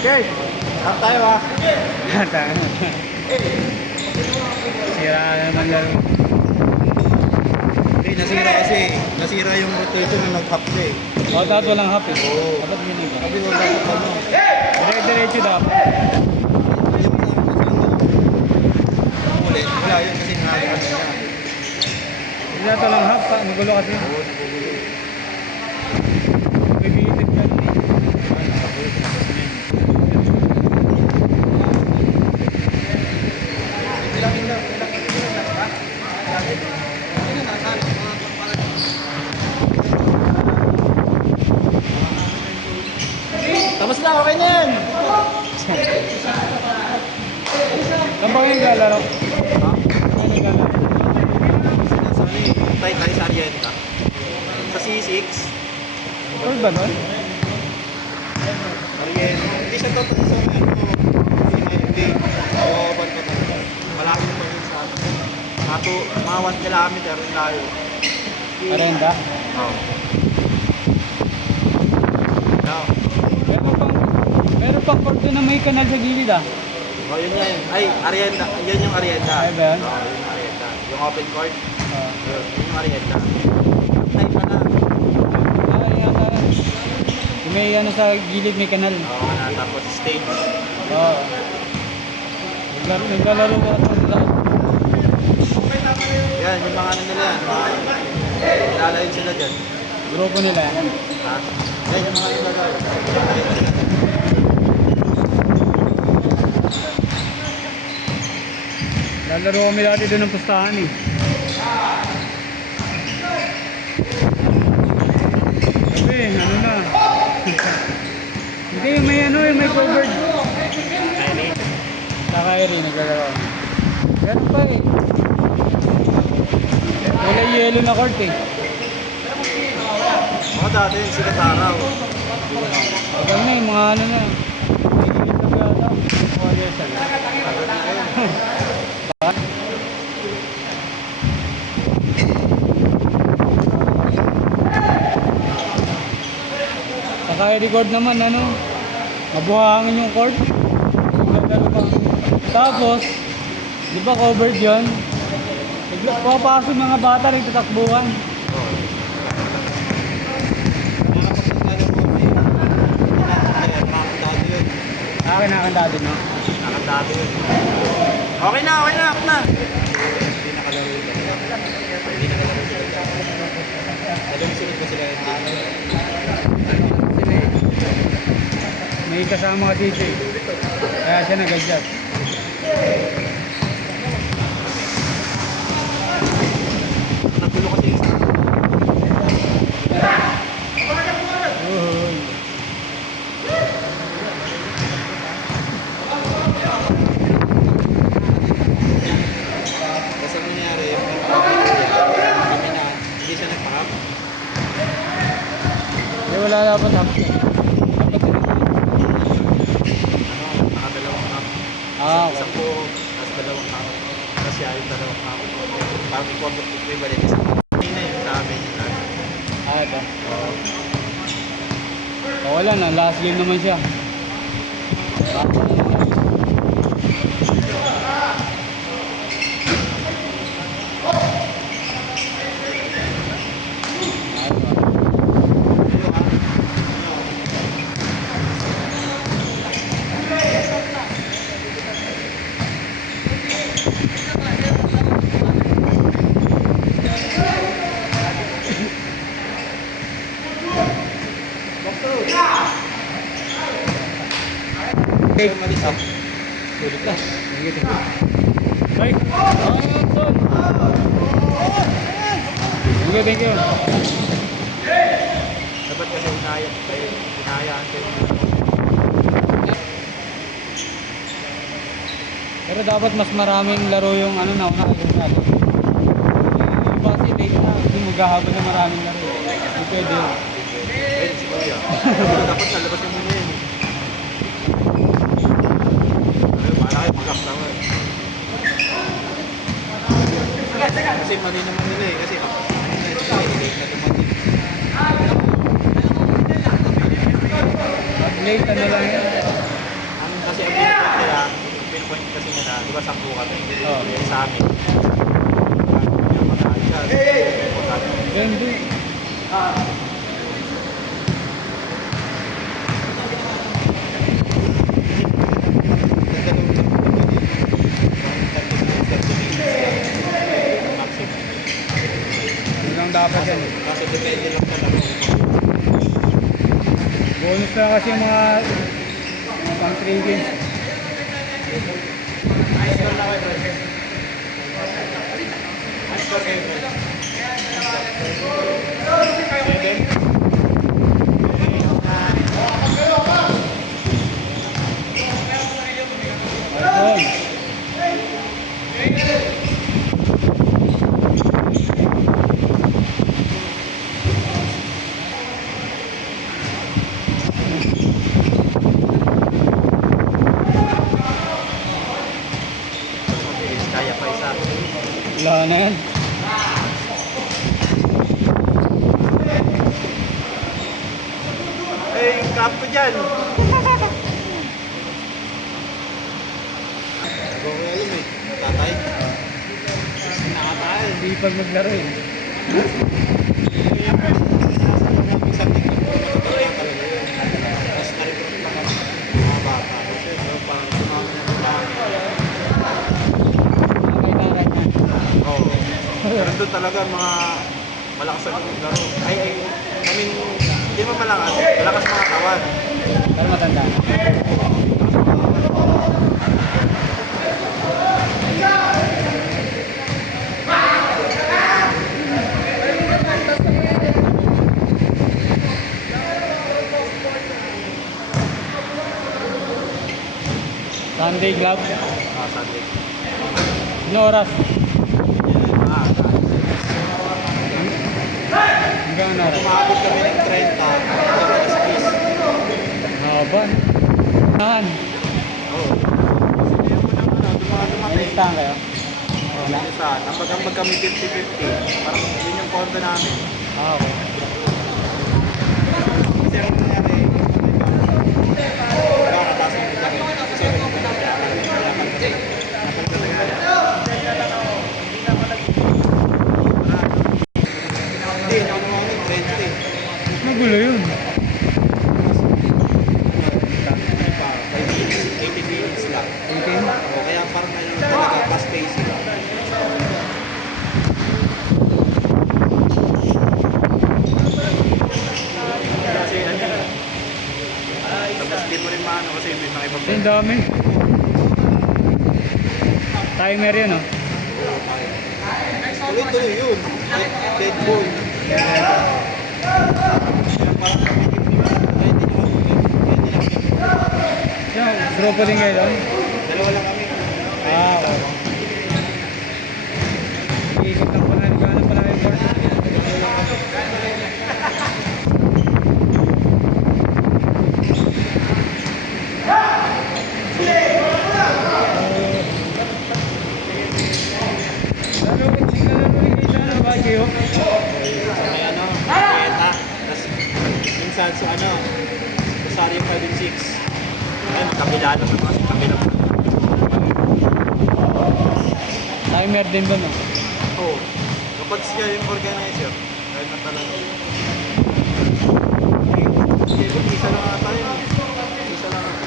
Okay. Tap tayo ha. Sira naman laro. Hindi, nasira kasi. Nasira yung rotation na nag-hop siya eh. O, dapat walang hap eh. Oo. Dapat ganun ka. Sabi ko dapat ano. Dire-diretso dapat. Ulit. Wala yun kasi nakagaan niya. Hindi dapat walang hap pa. Magulo kasi. Oo, nagugulo. Bibihitin ka nun eh. Tapos na, okay na yan. Saan ba kayo naglalaro? Ha? Saan kayo naglalaro? Sa ano eh, tayo tayo sa Arienta. Sa C6. Or ba nun? Arienta. Hindi siya totoo sa ano. CIMB. Kawaban pa talaga. Malaki naman yun sa ano. Mga 1 kilometer yung layo. Arenda? Oo. No. Meron pang court doon na may kanal sa gilid ah. Oh, yun nga yun. Ay, Arienta. Yan yung Arienta. Ay ba yan? Oo, yun yung Arienta. Yung open court. Ah. Yun yung Arienta. Time pa na. Ay, yata. Yung may ano sa gilid may kanal. Oo na. Tapos stage. Oo. Naglalaro ba ito nila? Yan, yung mga ano nila yan. Lalayin sila dyan. Grupo nila yan. Ha? Yan yung mga nilalayo. Lalayin sila dyan. Lalaro kami dati doon ng pustahan eh. Sabi, ano na. Hindi, yung may ano, yung may covered. Sa Kyrie, naglalaro. Ganun pa eh. Wala yellow na court eh. Mga dati yung sila taraw. Pagka na eh, mga ano na. May ilang yata. Mga yesan. Tagal na yun. Sa Kyrie court naman, ano, mabuhangin yung court. Naglalaro pa. Tapos, di ba covered yun? Papasok mga bata, nagtatakbuhan. Kinakandado no? Nakandado yun. Okay na, okay na, ako na. Hindi nakalaro yun. Hindi nakalaro sila. Dalawang sunod ba sila yun? May kasama kasi siya eh. Kaya siya nag-adjust. Nagulo kasi yung sa Uy. kasi ang nangyari yung kami na hindi siya nagpahap. Eh, wala dapat hapon. Dapat din. Nakadalawang hap. Ah, okay. Isang buo, tapos dalawang hap. Tapos siya yung dalawang hap. Parang i-quarter equivalent isang hap. Hindi na yung sa amin yung natin. Ah, ito. Oh, wala na. Last game naman siya. Okay, malis up. Sulit na. Ay! Son! Thank you. Dapat kasi hinayaan kayo. Hinayaan kayo. Pero dapat mas maraming laro yung ano na una yung natin. Yung kasi late na, hindi maghahabol na maraming laro. Hindi pwede yun. Ayun, si Kuya. Dapat sa labas yung muna yun. Ayun, para kayo mag-up naman. Kasi mali naman nila eh. Kasi late na dumating. Late ano lang yan. ba 10 kami? Oo. Yung sa amin. Yung mga adjust. Hindi. Yun lang dapat yan. Kaso depende lang talaga. Bonus na kasi yung mga pang 3 games. Ayos lang na kayo, bro. Ayos lang kayo, bro. 7? Ayun. Kaya pa isa. Wala na yan. Eh, yung camp ko dyan. Nagawa yun eh. Tatay. Nakatay. Hindi pag maglaro eh. Isang tingin ko, matutunan talaga yun. Tapos na-recruit lang ako ng mga bata. Kasi parang sumama niya ng bahay. Kailangan niya. Oo. Pero doon talaga mga malakas ang laro. I mean, hindi mo malakas. Malakas mga kawan. Pero matanda na. Sunday Club. Sunday. Ano oras? Hanggang ano oras? Umabot kami ng 30. Alas 10. Haban. Saan? Oo. Dumatay. Nalistahan kayo? Wala. Napag kami 50-50. Parang yun yung konto namin. Ah, okay. Kasi ang nangyari, nakakataas mo nila. Kasi ano mo na kaya. Hindi, ako naman 20. Magulo yun. 80 minutes lang. 18? O, kaya parang ano talaga, fast pace sila. Kasi ano, tapos di mo rin maano kasi may mga ibang Ang dami. Timer yun, oh. tuloy-tuloy yun. Dead ball. Kaya parang kami 20 lang. Yan, grupo din kayo doon? Dalawa lang kami. Ah, okay. Iikot lang po na. Gano'n pa namin board. May ano, Toyota. Tapos minsan sa ano, Rosario 5 and 6. Ayun, kabila lang naman kasi kabila. Timer din doon, oh. Oo. Kapag siya yung organizer, ayun na talaga. Isa lang ata yun. Isa lang ata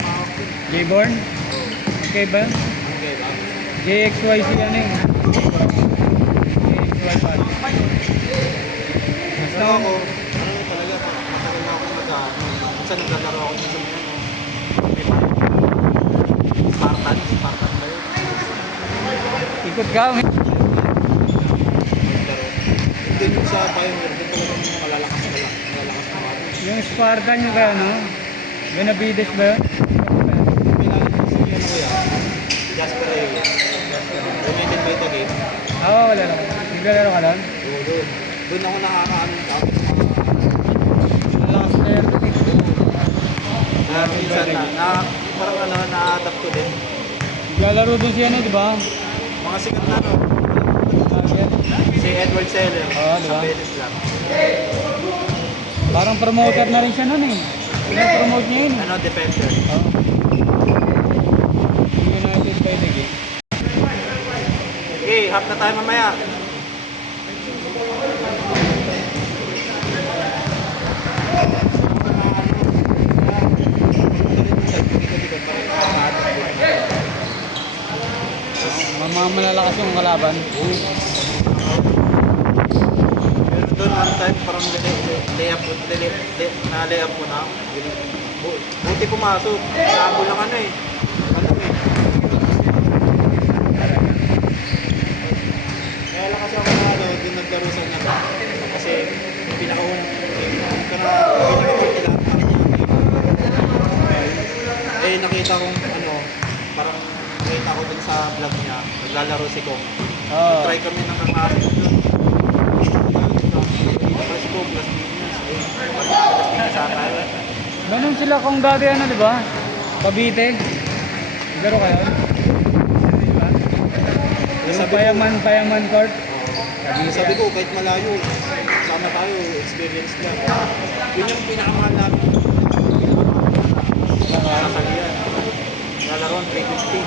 mahapin. J-Born? Oo. Okay ba? Okay ba? JXYZ ano eh. JXY pa. Basta ako, ano talaga, matagal na ako mag-ano. Minsan naglalaro ako sa mga ano. May Spartan ba yun? Ikot ka, may. Maglaro. Doon yung sa Pioneer, doon talaga yung malalakas na mga. Yung Spartan yung kaya, no? Benavides ba yun? May lalo kasi yung ano kuya, Jasper Reyes. Recommended by the game. Oo, wala lang. Naglalaro ka doon? Doon. Doon ako nakakaano tapos Last player to eh. na minsan parang ano, na-adapt ko din. Naglalaro doon siya, di ba? Mga sikat na no. Target. Si Edward Seller. Oo, di ba? Sa Venice lang. Parang promoter na rin siya noon eh. Pinapromote niya yun eh. Ano, defender. Oo. United ba Rehab na tayo mamaya. Malalakas yung kalaban. Meron doon one time parang layup ko na. Buti pumasok. Sabo lang ano eh. Kaya lang kasi ako doon naglaro sa Naka. Kasi yung pinakaunang eh nakita kong parang nakita ko dun sa vlog niya, naglalaro si Kong. Oo. Try kami ng kamasin doon. Plus Kong, plus Venus. Plus Venus ata yun. Ganun sila kung dati di ba? Cavite. Laro kayo? Yung Payaman Court. Sabi ko, kahit malayo, sama tayo, experience lang. Yun yung pinakamahal namin. Nasalihan. Nalaroan, 350.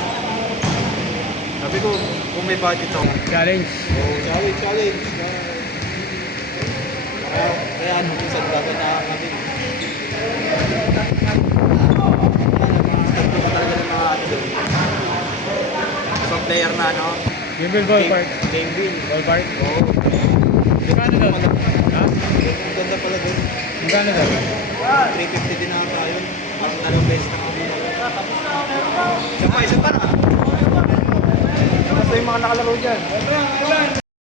Sabi ko, kung may budget ako. Challenge. Challenge. Kaya minsan dapat na natin. Tatlo pa talaga ng mga isang player na Gameville Ballpark. Gameville. Ballpark. Oo. Magkano doon? Ha? Ang ganda pala doon. Magkano doon? 350 din ata yun. Parang dalawang beses na kami. Isa pa na. Basta yung mga nakalaro dyan.